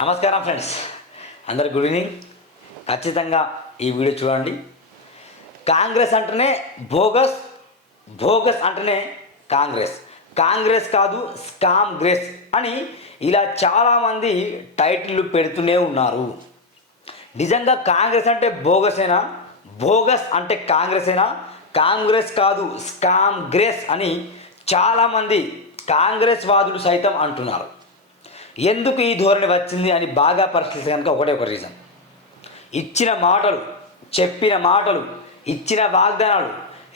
నమస్కారం ఫ్రెండ్స్, అందరు good evening. ఖచ్చితంగా ఈ వీడియో చూడండి. కాంగ్రెస్ అంటేనే బోగస్, బోగస్ అంటేనే కాంగ్రెస్, కాంగ్రెస్ కాదు స్కామ్ గ్రెస్ అని ఇలా చాలామంది టైటిల్ పెడుతూనే ఉన్నారు. నిజంగా కాంగ్రెస్ అంటే బోగసేనా, బోగస్ అంటే కాంగ్రెసేనా, కాంగ్రెస్ కాదు స్కామ్ గ్రెస్ అని చాలామంది కాంగ్రెస్ వాదులు సైతం అంటున్నారు. ఎందుకు ఈ ధోరణి వచ్చింది అని బాగా పరిశీలిస్తే కనుక ఒకటే ఒక రీజన్. ఇచ్చిన మాటలు, చెప్పిన మాటలు, ఇచ్చిన వాగ్దానాలు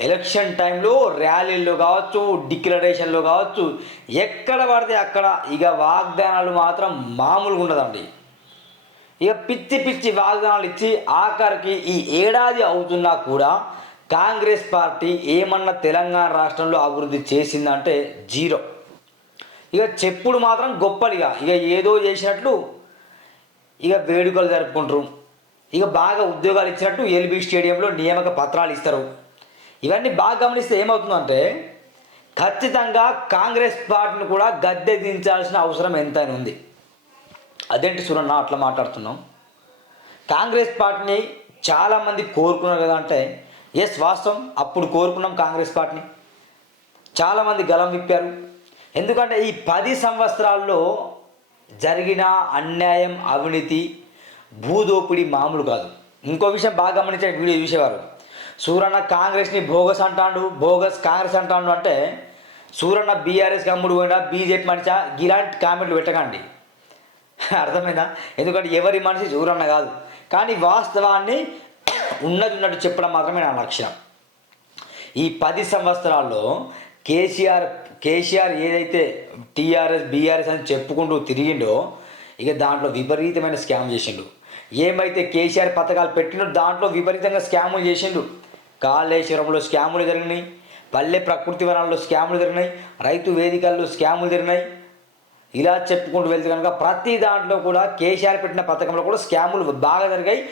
ఎలక్షన్ టైంలో ర్యాలీల్లో కావచ్చు, డిక్లరేషన్లో కావచ్చు, ఎక్కడ పడితే అక్కడ ఇక వాగ్దానాలు మాత్రం మామూలుగా ఉండదండి. ఇక పిచ్చి పిచ్చి వాగ్దానాలు ఇచ్చి ఆఖరికి ఈ ఏడాది అవుతున్నా కూడా కాంగ్రెస్ పార్టీ ఏమన్నా తెలంగాణ రాష్ట్రంలో అభివృద్ధి చేసిందంటే జీరో. ఇక చెప్పుడు మాత్రం గొప్పలుగా ఇక ఏదో చేసినట్లు ఇక వేడుకలు జరుపుకుంటారు. ఇక బాగా ఉద్యోగాలు ఇచ్చినట్టు ఎల్బీ స్టేడియంలో నియామక పత్రాలు ఇస్తారు. ఇవన్నీ బాగా గమనిస్తే ఏమవుతుందంటే ఖచ్చితంగా కాంగ్రెస్ పార్టీని కూడా గద్దె దించాల్సిన అవసరం ఎంతైనా ఉంది. అదేంటి సూరన్న అట్లా మాట్లాడుతున్నాం? కాంగ్రెస్ పార్టీని చాలామంది కోరుకున్నారు కదా అంటే ఎస్ వాస్తవం, అప్పుడు కోరుకున్నాం కాంగ్రెస్ పార్టీని. చాలామంది గలం విప్పారు. ఎందుకంటే ఈ 10 సంవత్సరాల్లో జరిగిన అన్యాయం, అవినీతి, భూదోపిడి మామూలు కాదు. ఇంకో విషయం బాగా గమనించే వీడియో చూసేవారు. సూరన్న కాంగ్రెస్ని బోగస్ అంటాడు, బోగస్ కాంగ్రెస్ అంటాడు అంటే సూరన్న బీఆర్ఎస్ కమ్ముడు పోయినా, బీజేపీ మనిషి ఇలాంటి కామెంట్లు పెట్టకండి, అర్థమైందా? ఎందుకంటే ఎవరి మనిషి సూరన్న కాదు, కానీ వాస్తవాన్ని ఉన్నది ఉన్నట్టు చెప్పడం మాత్రమే నా లక్ష్యం. ఈ 10 సంవత్సరాల్లో కేసీఆర్ ఏదైతే టీఆర్ఎస్ బీఆర్ఎస్ అని చెప్పుకుంటూ తిరిగిండో ఇక దాంట్లో విపరీతమైన స్కామ్ చేసిండు. ఏమైతే కేసీఆర్ పథకాలు పెట్టినో దాంట్లో విపరీతంగా స్కాములు చేసిండు. కాళేశ్వరంలో స్కాములు జరిగినాయి, పల్లె ప్రకృతి వనాల్లో స్కాములు జరిగినాయి, రైతు వేదికల్లో స్కాములు జరిగినాయి. ఇలా చెప్పుకుంటూ వెళ్తే కనుక ప్రతి దాంట్లో కూడా కేసీఆర్ పెట్టిన పథకంలో కూడా స్కాములు బాగా జరిగాయి.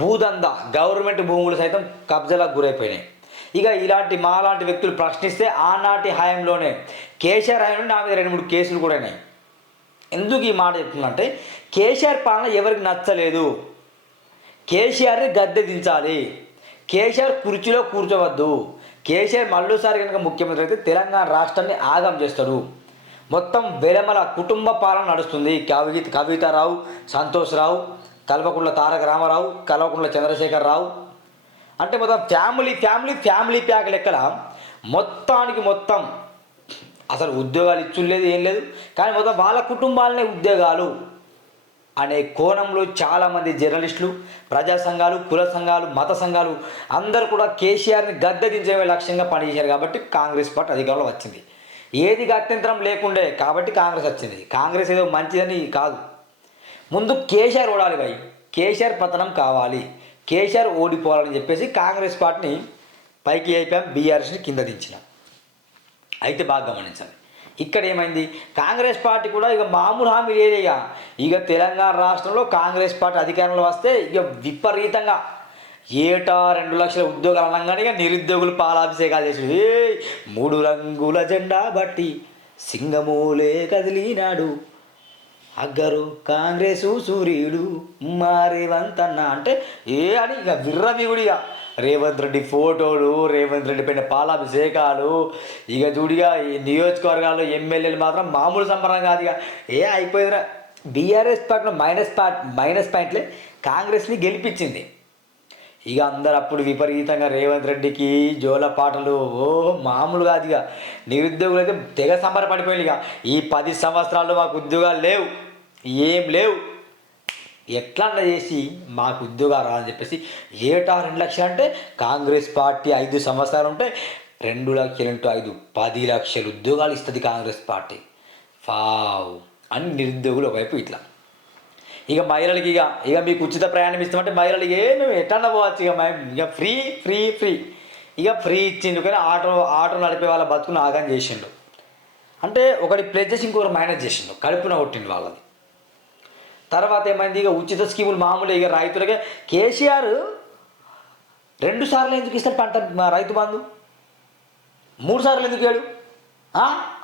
భూదందా, గవర్నమెంట్ భూములు సైతం కబ్జాలకు గురైపోయినాయి. ఇక ఇలాంటి మాలాంటి వ్యక్తులు ప్రశ్నిస్తే ఆనాటి హయాంలోనే కేసీఆర్ హయాంలో నా మీద 2-3 కేసులు కూడా అయినాయి. ఎందుకు ఈ మాట చెప్తుందంటే కేసీఆర్ పాలన ఎవరికి నచ్చలేదు. కేసీఆర్ని గద్దె దించాలి, కేసీఆర్ కుర్చీలో కూర్చోవద్దు. కేసీఆర్ మళ్ళీసారి కనుక ముఖ్యమంత్రి అయితే తెలంగాణ రాష్ట్రాన్ని ఆగం చేస్తాడు. మొత్తం వెలమల కుటుంబ పాలన నడుస్తుంది. కవితారావు, సంతోష్ రావు, కల్వకుంట్ల తారక రామారావు, కల్వకుంట్ల చంద్రశేఖరరావు అంటే మొత్తం ఫ్యామిలీ ప్యాక్ లెక్కల మొత్తం అసలు ఉద్యోగాలు ఇచ్చులేదు, ఏం లేదు. కానీ మొత్తం వాళ్ళ కుటుంబాలనే ఉద్యోగాలు అనే కోణంలో చాలామంది జర్నలిస్టులు, ప్రజా సంఘాలు, కుల సంఘాలు, మత సంఘాలు అందరూ కూడా కేసీఆర్ని గద్దె దించే లక్ష్యంగా పనిచేశారు. కాబట్టి కాంగ్రెస్ పార్టీ అధికారంలో వచ్చింది. ఏది గత్యంతరం లేకుండే కాబట్టి కాంగ్రెస్ వచ్చింది. కాంగ్రెస్ ఏదో మంచిదని కాదు, ముందు కేసీఆర్ ఓడాలి భయ్, కేసీఆర్ పతనం కావాలి, కేసీఆర్ ఓడిపోవాలని చెప్పేసి కాంగ్రెస్ పార్టీని పైకి అయిపోయాం, బీఆర్ఎస్ని కింద దించినాం. అయితే బాగా గమనించాలి, ఇక్కడ ఏమైంది, కాంగ్రెస్ పార్టీ కూడా ఇక మామూలు హామీ లేదేగా. ఇక తెలంగాణ రాష్ట్రంలో కాంగ్రెస్ పార్టీ అధికారంలో వస్తే ఇక విపరీతంగా ఏటా 2 లక్షల ఉద్యోగాలు అనగానే ఇక నిరుద్యోగులు పాలాభిషేకాలు చేసి 3 రంగుల జెండా బట్టి సింగమూలే కదిలినాడు అగ్గరు కాంగ్రెసు సూర్యుడు మా రేవంత్ అన్న అంటే అని ఇక విర్రవిగుడిగా రేవంత్ రెడ్డి ఫోటోలు, రేవంత్ రెడ్డి పైన పాలాభిషేకాలు. ఇక చూడిగా ఈ నియోజకవర్గాల్లో ఎమ్మెల్యేలు మాత్రం మామూలు సంబరం కాదు. ఇక అయిపోయిందిరా. బీఆర్ఎస్ పార్టీలో మైనస్ పాయింట్లే కాంగ్రెస్ని గెలిపించింది. ఇక అందరు అప్పుడు విపరీతంగా రేవంత్ రెడ్డికి జోల పాటలు మామూలు కాదు. ఇక నిరుద్యోగులు అయితే తెగ సంబరపడిపోయింది. ఇక ఈ 10 సంవత్సరాల్లో మాకు ఉద్యోగాలు లేవు, ఏం లేవు, ఎట్లా చేసి మాకు ఉద్యోగాలు రాదని చెప్పేసి ఏటా 2 లక్షలు అంటే కాంగ్రెస్ పార్టీ 5 సంవత్సరాలు ఉంటే 2 లక్షలు ఇంటూ 5 10 లక్షల ఉద్యోగాలు ఇస్తుంది కాంగ్రెస్ పార్టీ. ఫావ్ అని నిరుద్యోగులు ఒకవైపు ఇట్లా. ఇక మహిళలకి ఇక మీకు ఉచిత ప్రయాణం ఇస్తామంటే మహిళలు మేము ఎట్లా పోవచ్చు, ఇక ఫ్రీ ఫ్రీ ఫ్రీ ఇక ఫ్రీ ఇచ్చిండు. కానీ ఆటో నడిపే వాళ్ళ బతుకుని ఆగం చేసిండు. అంటే ఒకటి ప్లస్ చేసి ఇంకొకరు మైనస్ చేసిండు, కడుపున కొట్టిండు వాళ్ళది. తర్వాత ఏమైంది, ఇక ఉచిత స్కీములు మామూలు. ఇక రైతులకే కేసీఆర్ 2 సార్లు ఎందుకు ఇస్తాడు పంట రైతు బంధు, 3 సార్లు ఎందుకు వేడు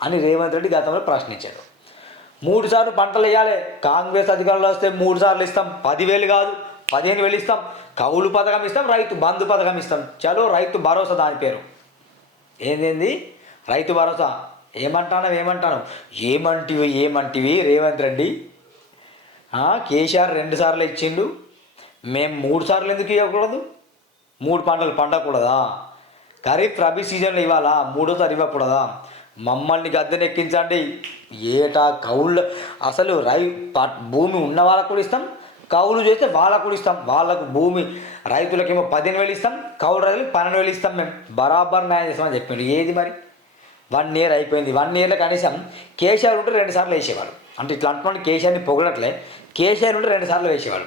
అని రేవంత్ రెడ్డి గతంలో ప్రశ్నించాడు. 3 సార్లు పంటలు వేయాలి. కాంగ్రెస్ అధికారంలో వస్తే 3 సార్లు ఇస్తాం, 10,000 కాదు 15,000 ఇస్తాం, కౌలు పథకం ఇస్తాం, రైతు బంధు పథకం ఇస్తాం. చలో రైతు భరోసా దాని పేరు. ఏంది రైతు భరోసా? ఏమంటాను ఏమంటివి రేవంత్ రెడ్డి? కేసీఆర్ 2 సార్లు ఇచ్చిండు, మేము 3 సార్లు ఎందుకు ఇవ్వకూడదు? 3 పంటలు పండకూడదా? ఖరీఫ్ రబీ సీజన్లో ఇవ్వాలా? 3ఓసారి ఇవ్వకూడదా? మమ్మల్ని గద్దెనెక్కించండి. ఏటా కౌళ్ళు అసలు భూమి ఉన్న వాళ్ళకు కూడా ఇస్తాం, కౌలు చేస్తే వాళ్ళకు కూడా ఇస్తాం. వాళ్ళకు భూమి రైతులకేమో 15,000 ఇస్తాం, కౌలు రైతులకు 12,000 ఇస్తాం. మేము బరాబర్ న్యాయం చేస్తామని చెప్పిండు. ఏది మరి 1 ఇయర్ అయిపోయింది. 1 ఇయర్లో కనీసం కేసీఆర్ ఉంటే 2 సార్లు వేసేవాడు. అంటే ఇట్లా అంటున్నాడు, కేసీఆర్ని పొగడట్లే, కేసీఆర్ ఉంటే 2 సార్లు వేసేవాడు.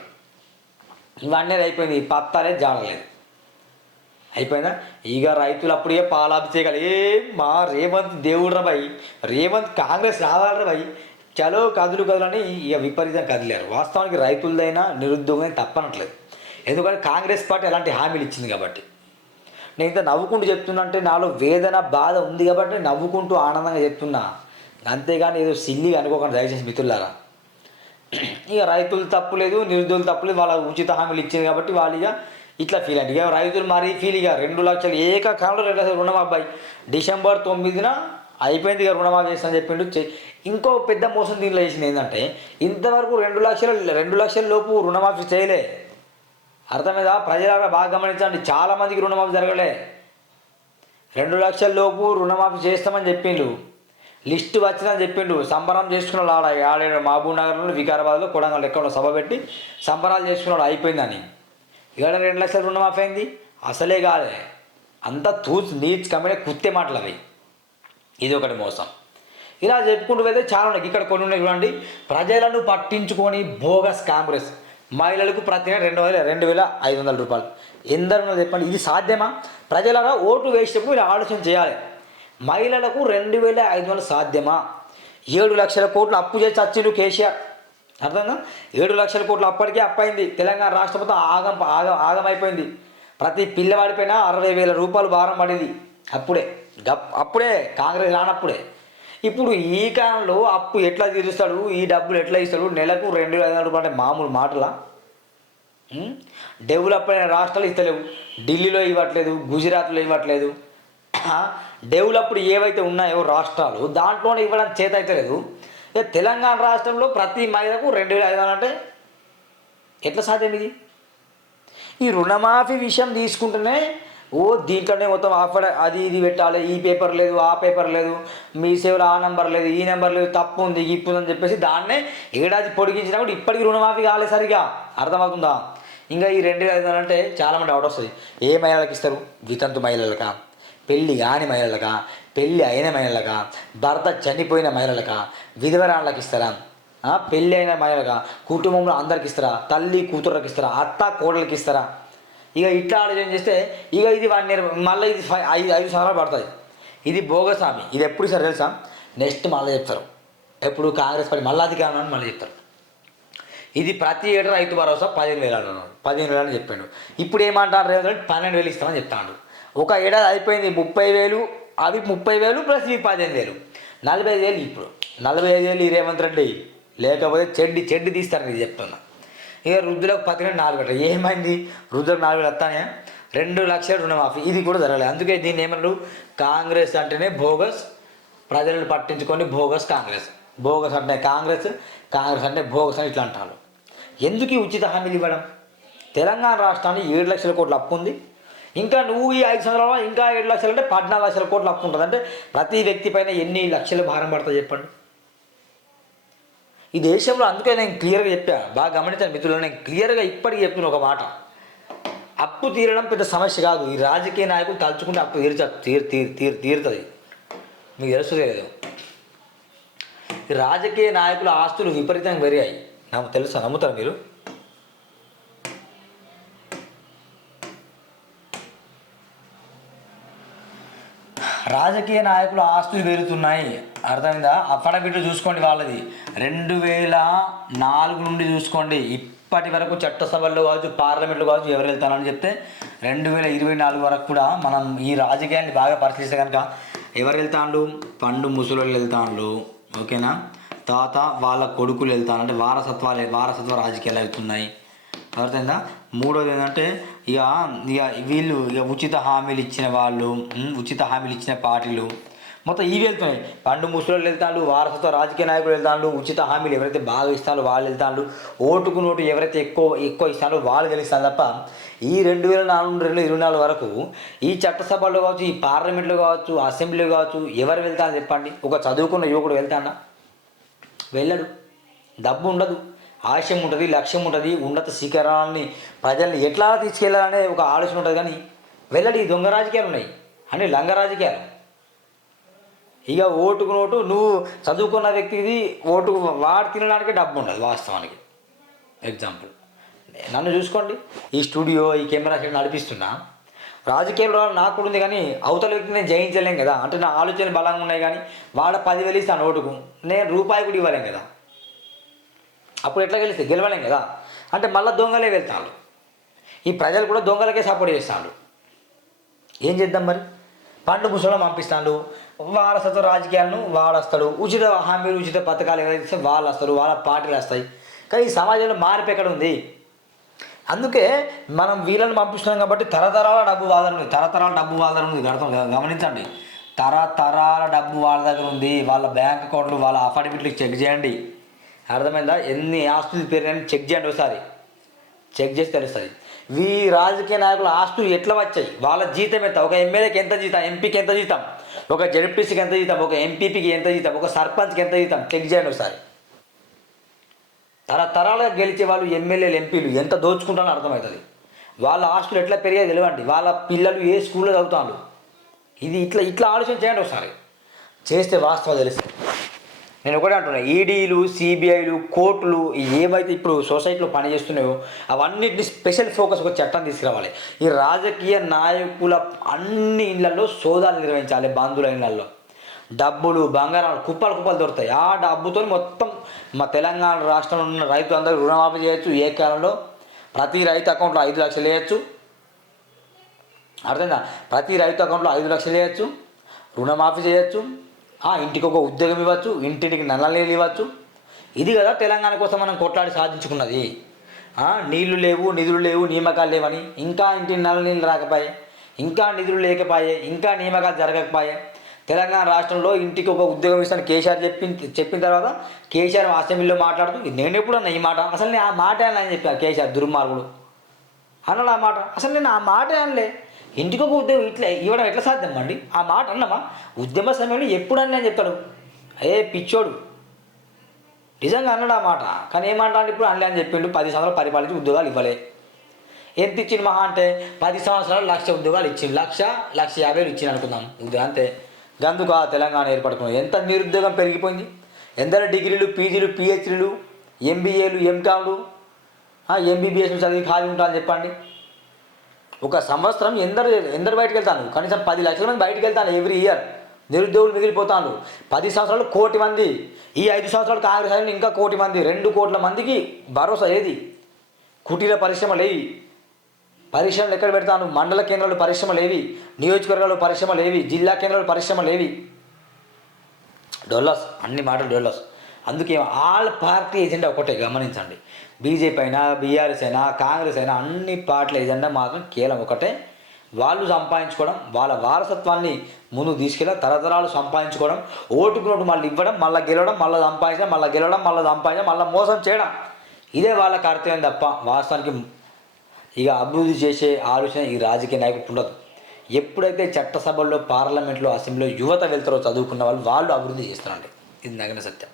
1 ఇయర్ అయిపోయింది, పత్తాలేదు జాడలేదు. అయిపోయిందా? ఇక రైతులు అప్పుడే పాలాభిషేకాలు. మా రేవంత్ దేవుడు రాబాయి, రేవంత్ కాంగ్రెస్ రావాలి రాబాయి, చలో కదులని ఇక విపరీతం కదిలేరు. వాస్తవానికి రైతులదైనా నిరుద్యోగం తప్పనట్లేదు. ఎందుకంటే కాంగ్రెస్ పార్టీ ఎలాంటి హామీలు ఇచ్చింది కాబట్టి. నేను ఇంత నవ్వుకుంటూ చెప్తున్నా అంటే నాలో వేదన బాధ ఉంది కాబట్టి నవ్వుకుంటూ ఆనందంగా చెప్తున్నా, అంతేగాని ఏదో సిల్లిగా అనుకోకుండా దయచేసి మిత్రులారా. ఇక రైతులు తప్పులేదు, నిరుద్యోగులు తప్పులేదు, వాళ్ళ ఉచిత హామీలు ఇచ్చింది కాబట్టి వాళ్ళు ఇట్లా ఫీల్ అండి. ఇక రైతులు మరీ ఫీల్. ఇక 2 లక్షలు ఏకకాలంలో 2 లక్షలు రుణమాఫీ డిసెంబర్ 9న అయిపోయింది. ఇక రుణమాఫీ చేస్తామని చెప్పిండు. ఇంకో పెద్ద మోసం దీనిలో చేసింది ఏంటంటే, ఇంతవరకు 2 లక్షల లోపు రుణమాఫీ చేయలే. అర్థమైందా? ప్రజలారా బాగా గమనించండి, చాలామందికి రుణమాఫీ జరగలే. 2 లక్షల లోపు రుణమాఫీ చేస్తామని చెప్పిండు, లిస్టు వచ్చిందని చెప్పిండు. సంబరం చేసుకున్నాడు. ఆడాడు మహబూబ్ నగర్లో, వికారాబాద్లో, కొడంగల్ ఎక్కడ సభ పెట్టి సంబరాలు చేసుకున్నాడు. అయిపోయిందని. ఇక్కడ 2 లక్షల రుణమాఫీ అయింది. అసలే కాదే, అంతా నీచ్ కమ్మిన కుత్తే మాటలు అవి. ఇది ఒకటి మోసం. ఇలా చెప్పుకుంటూ వెళ్తే చాలా ఉన్నాయి. ఇక్కడ కొన్ని ఉన్నాయి చూడండి. ప్రజలను పట్టించుకొని బోగస్ కాంగ్రెస్. మహిళలకు ప్రతి నెల 2,500 రూపాయలు. ఎందరో చెప్పండి, ఇది సాధ్యమా? ప్రజలరా ఓటు వేసేటప్పుడు ఇలా ఆలోచన చేయాలి. మహిళలకు 2,500 సాధ్యమా? 7 లక్షల కోట్లు అప్పు చేసి వచ్చిండు కేసీఆర్. అర్థంగా? 7 లక్షల కోట్లు అప్పటికే అప్పయింది. తెలంగాణ రాష్ట్ర మొత్తం ఆగమైపోయింది. ప్రతి పిల్లవాడిపైన 60,000 రూపాయలు భారం పడింది. అప్పుడే కాంగ్రెస్ రానప్పుడే. ఇప్పుడు ఈ కాలంలో అప్పు ఎట్లా తీరుస్తాడు, ఈ డబ్బులు ఎట్లా ఇస్తాడు? నెలకు 2,500 రూపాయలు అంటే మామూలు మాటలా? డెవలప్ అయిన రాష్ట్రాలు ఇస్తలేవు. ఢిల్లీలో ఇవ్వట్లేదు, గుజరాత్లో ఇవ్వట్లేదు. డెవలప్డ్ ఏవైతే ఉన్నాయో రాష్ట్రాలు దాంట్లోనే ఇవ్వడానికి చేత అయితే లేదు. తెలంగాణ రాష్ట్రంలో ప్రతి మహిళకు 2,500 అంటే ఎట్లా సాధ్యం ఇది? ఈ రుణమాఫీ విషయం తీసుకుంటేనే దీంట్లోనే మొత్తం ఆఫర్ అది ఇది పెట్టాలి, ఈ పేపర్ లేదు, ఆ పేపర్ లేదు, మీ సేవలో ఆ నెంబర్ లేదు, ఈ నెంబర్ లేదు, తప్పు ఉంది, గిప్పు ఉందని చెప్పేసి దాన్నే ఏడాది పొడిగించినా కూడా ఇప్పటికీ రుణమాఫీ కాలేదు సరిగా. అర్థమవుతుందా? ఇంకా ఈ 2,500 అంటే చాలామంది డౌట్ వస్తుంది. ఏ మహిళలకు ఇస్తారు? వితంతు మహిళలకా, పెళ్ళి కాని మహిళలకా, పెళ్ళి అయిన మహిళలకా, భర్త చనిపోయిన మహిళలకా, విధవరాళ్ళకి ఇస్తారా, పెళ్ళి అయిన మహిళలకా, కుటుంబంలో అందరికి ఇస్తారా, తల్లి కూతురులకు ఇస్తారా, అత్త కోడలకి ఇస్తారా? ఇక ఇట్లా ఆలోచన చేస్తే ఇక ఇది 1 ఇయర్ మళ్ళీ ఇది 5 సంవత్సరాలు పడుతుంది. ఇది బోగస్ హామీ. ఇది ఎప్పుడు ఇస్తారు తెలుసా? నెక్స్ట్ మళ్ళీ చెప్తారు. ఎప్పుడు కాంగ్రెస్ పార్టీ మళ్ళీ అధికారం అని మళ్ళీ చెప్తారు. ఇది ప్రతి ఏడు రైతు భరోసా 15,000 అన్నాడు, 15,000 అని చెప్పాడు. ఇప్పుడు ఏమంటారు? 12,000 ఇస్తామని చెప్తాడు. ఒక ఏడాది అయిపోయింది, 30,000. అవి 30,000 ప్లస్ ఇవి 15,000, 45,000. ఇప్పుడు 45,000 ఈ రేవంత్ రెడ్డి లేకపోతే చెడ్డి తీస్తారని ఇది చెప్తున్నా. ఇక వృద్ధులకు 4 పెట్టారు. ఏమైంది? వృద్ధులకు 4 వస్తానే 2 లక్షల రుణమాఫీ. ఇది కూడా జరగలేదు. అందుకే దీన్ని ఏమన్నారు? కాంగ్రెస్ అంటేనే బోగస్, ప్రజలను పట్టించుకొని బోగస్ కాంగ్రెస్. బోగస్ అంటే కాంగ్రెస్ అంటే బోగస్ అని ఇట్లా అంటారు. ఎందుకు ఈ ఉచిత హామీలు ఇవ్వడం? తెలంగాణ రాష్ట్రానికి 7 లక్షల కోట్ల అప్పు ఉంది. ఇంకా నువ్వు ఈ 5 సంవత్సరాల్లో ఇంకా 7 లక్షలు అంటే 14 లక్షల కోట్ల అప్పు ఉంటుంది. అంటే ప్రతి వ్యక్తి పైన ఎన్ని లక్షలు భారం పడుతుంది చెప్పండి ఈ దేశంలో. అందుకే నేను క్లియర్గా చెప్పా, బాగా గమనించాను మిత్రులు. నేను క్లియర్గా ఇప్పటికీ చెప్తున్న ఒక మాట, అప్పు తీరడం పెద్ద సమస్య కాదు. ఈ రాజకీయ నాయకులు తలుచుకుంటే అప్పు తీరుతుంది. మీకు తెలుస్తుంది లేదు? ఈ రాజకీయ నాయకుల ఆస్తులు విపరీతంగా పెరిగాయి. నాకు తెలుసా? నమ్ముతారు మీరు? రాజకీయ నాయకుల ఆస్తులు పెరుగుతున్నాయి. అర్థమైందా? అఫిడవిట్లు చూసుకోండి వాళ్ళది. 2004 నుండి చూసుకోండి ఇప్పటి వరకు చట్టసభల్లో కావచ్చు, పార్లమెంట్లో కావచ్చు ఎవరు వెళ్తానని చెప్తే 2024 వరకు కూడా మనం ఈ రాజకీయాన్ని బాగా పరిశీలిస్తే కనుక ఎవరు వెళ్తాండు? పండు ముసలోళ్ళు వెళ్తాండు. ఓకేనా? తాత వాళ్ళ కొడుకులు వెళ్తాను అంటే వారసత్వ రాజకీయాలు అవుతున్నాయి. అర్థమైందా? మూడోది ఏంటంటే ఇక ఇక వీళ్ళు ఇక ఉచిత హామీలు ఇచ్చిన వాళ్ళు, ఉచిత హామీలు ఇచ్చిన పార్టీలు మొత్తం ఇవి వెళ్తున్నాయి. పండు ముసలోళ్ళు వెళ్తాళ్ళు, వారసత్వ రాజకీయ నాయకులు వెళ్తాళ్ళు, ఉచిత హామీలు ఎవరైతే బాగా ఇస్తారో వాళ్ళు వెళ్తాళ్ళు, ఓటుకు నోటు ఎవరైతే ఎక్కువ ఇస్తారో వాళ్ళు గెలుస్తారు తప్ప ఈ 2024 వరకు ఈ చట్టసభల్లో కావచ్చు, ఈ పార్లమెంట్లో కావచ్చు, అసెంబ్లీలో కావచ్చు ఎవరు వెళ్తారని చెప్పండి? ఒక చదువుకున్న యువకుడు వెళ్తాడా? వెళ్ళడు. డబ్బు ఉండదు, ఆశయం ఉంటుంది, లక్ష్యం ఉంటుంది, ఉన్నత శిఖరాన్ని ప్రజల్ని ఎట్లా తీసుకెళ్లాలనే ఒక ఆలోచన ఉంటుంది. కానీ వెళ్ళడి. ఈ దొంగ రాజకీయాలు ఉన్నాయి, అన్ని లంగ రాజకీయాలు. ఇక ఓటుకు నోటు, నువ్వు చదువుకున్న వ్యక్తిది ఓటుకు వాడు తినడానికి డబ్బు ఉండదు వాస్తవానికి. ఎగ్జాంపుల్ నన్ను చూసుకోండి, ఈ స్టూడియో ఈ కెమెరా సెట్ నడిపిస్తున్నా, రాజకీయాలు నాకు కూడా ఉంది. కానీ అవతల వ్యక్తిని నేను జయించలేం కదా. అంటే నా ఆలోచనలు బలంగా ఉన్నాయి. కానీ వాడ 10,000 ఇస్తాను ఓటుకు, నేను రూపాయి కూడా ఇవ్వలేం కదా. అప్పుడు ఎట్లా గెలవలేం కదా. అంటే మళ్ళీ దొంగలే వెళ్తాను. ఈ ప్రజలు కూడా దొంగలకే సపోర్ట్ చేస్తాను. ఏం చేద్దాం మరి? పండు ముసలం పంపిస్తాడు, వారసత్వ రాజకీయాలను వాడొస్తాడు, ఉచిత హామీలు ఉచిత పథకాలు ఏవైతే వాళ్ళు వస్తారు, వాళ్ళ పార్టీలు వస్తాయి. కానీ ఈ సమాజంలో మార్పు ఎక్కడ ఉంది? అందుకే మనం వీళ్ళని పంపిస్తున్నాం కాబట్టి తరతరాల డబ్బు వాళ్ళ దగ్గర ఉంది. గమనించండి, తరతరాల డబ్బు వాళ్ళ దగ్గర ఉంది. వాళ్ళ బ్యాంక్ అకౌంట్లు, వాళ్ళ అఫిడవిట్లు చెక్ చేయండి. అర్థమైందా? ఎన్ని ఆస్తులు పెరిగాయని చెక్ చేయండి ఒకసారి. చెక్ చేసి తెలుస్తుంది. ఈ రాజకీయ నాయకుల ఆస్తులు ఎట్లా వచ్చాయి, వాళ్ళ జీతం ఎంత, ఒక ఎమ్మెల్యేకి ఎంత జీతం, ఎంపీకి ఎంత జీతం, ఒక జెడ్పీసీకి ఎంత జీతం, ఒక ఎంపీపీకి ఎంత జీతం, ఒక సర్పంచ్కి ఎంత జీతం చెక్ చేయండి ఒకసారి. తరతరాలుగా గెలిచే వాళ్ళు ఎమ్మెల్యేలు ఎంపీలు ఎంత దోచుకుంటారో అర్థమవుతుంది. వాళ్ళ ఆస్తులు ఎట్లా పెరిగాయో తెలియండి. వాళ్ళ పిల్లలు ఏ స్కూల్లో చదువుతారు, ఇది ఇట్లా ఆలోచన చేయండి ఒకసారి. చేస్తే వాస్తవం తెలుస్తుంది. నేను ఒకటే అంటున్నా, ఈడీలు, సిబిఐలు, కోర్టులు ఏవైతే ఇప్పుడు సొసైటీలో పనిచేస్తున్నాయో అవన్నిటిని స్పెషల్ ఫోకస్ ఒక చట్టం తీసుకురావాలి. ఈ రాజకీయ నాయకుల అన్ని ఇళ్లలో సోదాలు నిర్వహించాలి. బంధువుల ఇళ్లలో డబ్బులు, బంగారాలు కుప్పలు దొరుకుతాయి. ఆ డబ్బుతో మొత్తం మా తెలంగాణ రాష్ట్రంలో ఉన్న రైతులందరూ రుణమాఫీ చేయొచ్చు. ఏ కాలంలో ప్రతి రైతు అకౌంట్లో 5 లక్షలు వేయచ్చు. అర్థంగా? ప్రతి రైతు అకౌంట్లో 5 లక్షలు వేయచ్చు, రుణమాఫీ చేయొచ్చు, ఇంటికి ఒక ఉద్యోగం ఇవ్వచ్చు, ఇంటికి నల్ల నీళ్ళు ఇవ్వచ్చు. ఇది కదా తెలంగాణ కోసం మనం కొట్లాడి సాధించుకున్నది. నీళ్లు లేవు, నిధులు లేవు, నియామకాలు లేవని ఇంకా ఇంటికి నల్ల నీళ్ళు రాకపోయే, ఇంకా నిధులు లేకపోయే, ఇంకా నియామకాలు జరగకపోయే. తెలంగాణ రాష్ట్రంలో ఇంటికి ఒక ఉద్యోగం ఇస్తాను కేసీఆర్ చెప్పిన తర్వాత కేసీఆర్ అసెంబ్లీలో మాట్లాడుతూ, నేను ఎప్పుడు అన్నా ఈ మాట, అసలు నేను ఆ మాట అని చెప్పాను. కేసీఆర్ దుర్మార్గుడు అన్నాడు ఆ మాట. అసలు నేను ఆ మాట అనలే. ఇంటికి ఒక ఉద్యోగం ఇట్లా ఇవ్వడం ఎట్లా సాధ్యం అండి? ఆ మాట అన్నామా? ఉద్యమ సమయంలో ఎప్పుడు అని చెప్తాడు. పిచ్చోడు నిజంగా అన్నాడు ఆ మాట. కానీ ఏమంటాడు ఇప్పుడు? అనలే అని చెప్పిండు. 10 సంవత్సరాలు పరిపాలించి ఉద్యోగాలు ఇవ్వలే. ఎంత ఇచ్చింది మహా అంటే 10 సంవత్సరాలు 1,00,000 ఉద్యోగాలు ఇచ్చింది. 1,50,000 ఇచ్చింది అనుకుందాం ఉద్యోగం అంతే. గందుకు ఆ తెలంగాణ ఏర్పడుకున్నాం. ఎంత నిరుద్యోగం పెరిగిపోయింది. ఎందరో డిగ్రీలు, పీజీలు, పిహెచ్డీలు, ఎంబీఏలు, ఎంకామ్లు, ఎంబీబీఎస్లు చదివి ఖాళీ ఉంటారని చెప్పండి. ఒక సంవత్సరం ఎందరు బయటకు వెళ్తాను? కనీసం 10 లక్షల మంది బయటకు వెళ్తాను ఎవ్రీ ఇయర్. నిరుద్యోగులు మిగిలిపోతాను. 10 సంవత్సరాలు 1 కోటి మంది. ఈ 5 సంవత్సరాలు కాంగ్రెస్ అయిన ఇంకా 1 కోటి మంది. 2 కోట్ల మందికి భరోసా ఏది? కుటీర పరిశ్రమలు ఏవి? పరిశ్రమలు ఎక్కడ పెడతాను? మండల కేంద్రాలు పరిశ్రమలు ఏవి? నియోజకవర్గాలు పరిశ్రమలు ఏవి? జిల్లా కేంద్రాలు పరిశ్రమలు ఏవి? డొల్లస్, అన్ని మాటలు డొల్లస్. అందుకే ఆల్ పార్టీ ఎజెండా ఒకటే. గమనించండి, బీజేపీ అయినా, బీఆర్ఎస్ అయినా, కాంగ్రెస్ అయినా అన్ని పార్టీల ఎజెండా మాత్రం కేవలం ఒకటే. వాళ్ళు సంపాదించుకోవడం, వాళ్ళ వారసత్వాన్ని ముందుకు తీసుకెళ్ళి తరతరాలు సంపాదించుకోవడం, ఓటుకు నోటు మళ్ళీ ఇవ్వడం, మళ్ళీ గెలవడం, మళ్ళీ సంపాదించడం, మళ్ళీ గెలవడం, మళ్ళీ సంపాదించడం, మళ్ళీ మోసం చేయడం. ఇదే వాళ్ళ కర్తవ్యం తప్ప వాస్తవానికి ఇక అభివృద్ధి చేసే ఆలోచన ఈ రాజకీయ నాయకులకు ఉండదు. ఎప్పుడైతే చట్టసభల్లో, పార్లమెంట్లో, అసెంబ్లీలో యువత వెళ్తారో చదువుకున్న వాళ్ళు అభివృద్ధి చేస్తారండి. ఇది నగ్న సత్యం.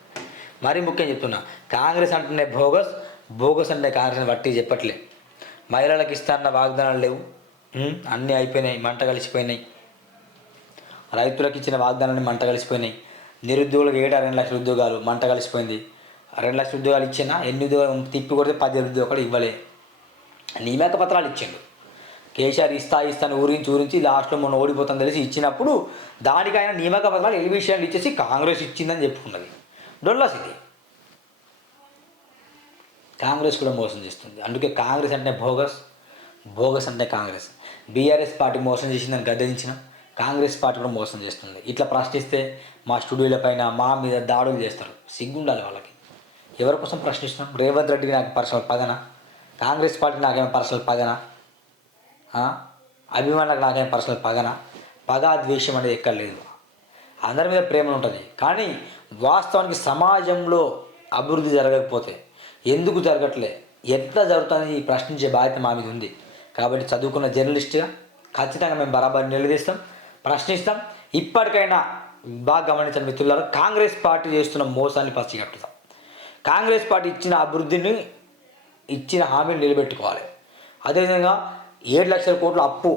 మరీ ముఖ్యం చెప్తున్నా, కాంగ్రెస్ అంటున్నాయి బోగస్ అంటే కాంగ్రెస్ బట్టి చెప్పట్లే. మహిళలకు ఇస్తాన్న వాగ్దానాలు లేవు, అన్నీ అయిపోయినాయి, మంట కలిసిపోయినాయి. రైతులకు ఇచ్చిన వాగ్దానాన్ని మంట కలిసిపోయినాయి. నిరుద్యోగులకు 2 లక్షల ఉద్యోగాలు మంట కలిసిపోయింది. 2 లక్షల ఉద్యోగాలు ఇచ్చినా ఎన్ని ఉద్యోగాలు తిప్పి కొడితే 10 ఉద్యోగాలు ఇవ్వలే. నియామక పత్రాలు ఇచ్చిండు కేసీఆర్. ఇస్తాను ఊరించి లాస్ట్లో మొన్న ఓడిపోతాను తెలిసి ఇచ్చినప్పుడు దానికైనా నియామక పత్రాలు ఎలివిషన్లు ఇచ్చేసి కాంగ్రెస్ ఇచ్చిందని చెప్పుకున్నది. డొల్లాస్ ఇది. కాంగ్రెస్ కూడా మోసం చేస్తుంది. అందుకే కాంగ్రెస్ అంటే బోగస్ అంటే కాంగ్రెస్. బీఆర్ఎస్ పార్టీ మోసం చేసిందని గద్దెదించిన కాంగ్రెస్ పార్టీ కూడా మోసం చేస్తుంది. ఇట్లా ప్రశ్నిస్తే మా స్టూడియోల పైన మా మీద దాడులు చేస్తారు. సిగ్గు ఉండాలి వాళ్ళకి. ఎవరి కోసం ప్రశ్నిస్తున్నాం? రేవంత్ రెడ్డికి నాకు పర్సనల్ పగన, కాంగ్రెస్ పార్టీ నాకేమో పర్సనల్ పగన, అభిమానులకు నాకేమో పర్సనల్ పగన. పగ ద్వేషం అనేది ఎక్కడ లేదు, అందరి మీద ప్రేమ ఉంటుంది. కానీ వాస్తవానికి సమాజంలో అభివృద్ధి జరగకపోతే ఎందుకు జరగట్లే, ఎట్లా జరుగుతుంది ప్రశ్నించే బాధ్యత మా మీద ఉంది. కాబట్టి చదువుకున్న జర్నలిస్ట్గా ఖచ్చితంగా మేము బరాబర్ నిలదీస్తాం, ప్రశ్నిస్తాం. ఇప్పటికైనా బాగా గమనించిన మిత్రులారా, కాంగ్రెస్ పార్టీ చేస్తున్న మోసాన్ని పసిగట్టుతాం. కాంగ్రెస్ పార్టీ ఇచ్చిన అభివృద్ధిని, ఇచ్చిన హామీని నిలబెట్టుకోవాలి. అదేవిధంగా 7 లక్షల కోట్ల అప్పు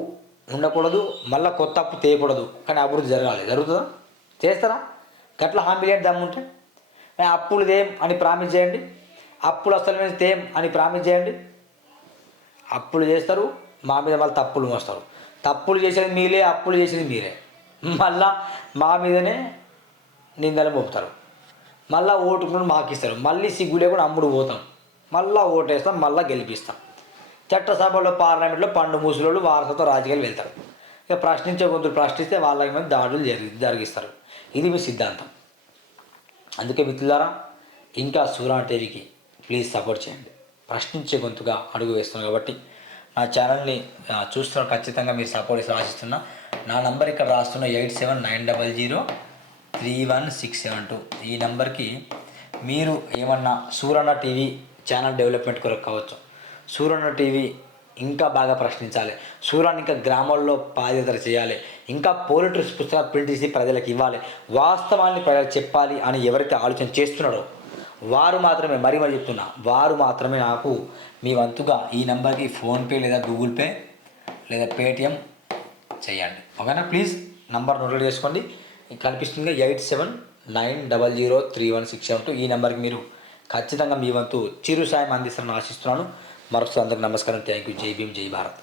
ఉండకూడదు, మళ్ళీ కొత్త అప్పు తేయకూడదు, కానీ అభివృద్ధి జరగాలి. జరుగుతుందా? చేస్తారా? గట్ల హామీలు ఏంటి దమ్ముంటే? అప్పులు దేం అని ప్రామిస్ చేయండి, అప్పులు అసలు మీద తేం అని ప్రామిస్ చేయండి. అప్పులు చేస్తారు, మా మీద మళ్ళీ తప్పులు మోస్తారు. తప్పులు చేసేది మీరే, అప్పులు చేసేది మీరే, మళ్ళా మా మీదనే నిందలు మోపుతారు. మళ్ళీ ఓటుకుని మాకు ఇస్తారు, మళ్ళీ సిగ్గు లేకుండా అమ్ముడు పోతాం, మళ్ళీ ఓటేస్తాం, మళ్ళీ గెలిపిస్తాం. చట్టసభలో పార్లమెంట్లో పండు ముసలోళ్ళు వారసత్వ రాజకీయాలు వెళ్తారు. ఇక ప్రశ్నించే గొంతులు ప్రశ్నిస్తే వాళ్ళకి మీద దాడులు జరిగిస్తారు. ఇది మీ సిద్ధాంతం. అందుకే మిత్రులారా, ఇంకా సూరా టీవీకి ప్లీజ్ సపోర్ట్ చేయండి. ప్రశ్నించే గొంతుగా అడుగు వేస్తున్నాను కాబట్టి నా ఛానల్ని చూస్తున్న ఖచ్చితంగా మీరు సపోర్ట్ చేసి ఆశిస్తున్నా. నా నంబర్ ఇక్కడ రాస్తున్న 8790031672. ఈ నెంబర్కి మీరు ఏమన్నా సూరన్న టీవీ ఛానల్ డెవలప్మెంట్ కొరకు కావచ్చు, సూరన్న టీవీ ఇంకా బాగా ప్రశ్నించాలి, సూరాన్ని ఇంకా గ్రామాల్లో పాదయాత్ర చేయాలి, ఇంకా పోలిటిక్స్ పుస్తకాలు ప్రింట్ చేసి ప్రజలకు ఇవ్వాలి, వాస్తవాన్ని ప్రజలకు చెప్పాలి అని ఎవరైతే ఆలోచన చేస్తున్నాడో వారు మాత్రమే, మరీ చెప్తున్నా, వారు మాత్రమే నాకు మీ వంతుగా ఈ నెంబర్కి ఫోన్పే లేదా గూగుల్ పే లేదా పేటిఎం చేయండి. ఓకేనా? ప్లీజ్ నంబర్ నోట్ చేసుకోండి. కనిపిస్తుంది 8790031672. ఈ నెంబర్కి మీరు ఖచ్చితంగా మీ వంతు చిరు సాయం అందిస్తారని ఆశిస్తున్నాను. మరొకసారి అందరికీ నమస్కారం. Thank you. జై భీమ్, జై భారత్.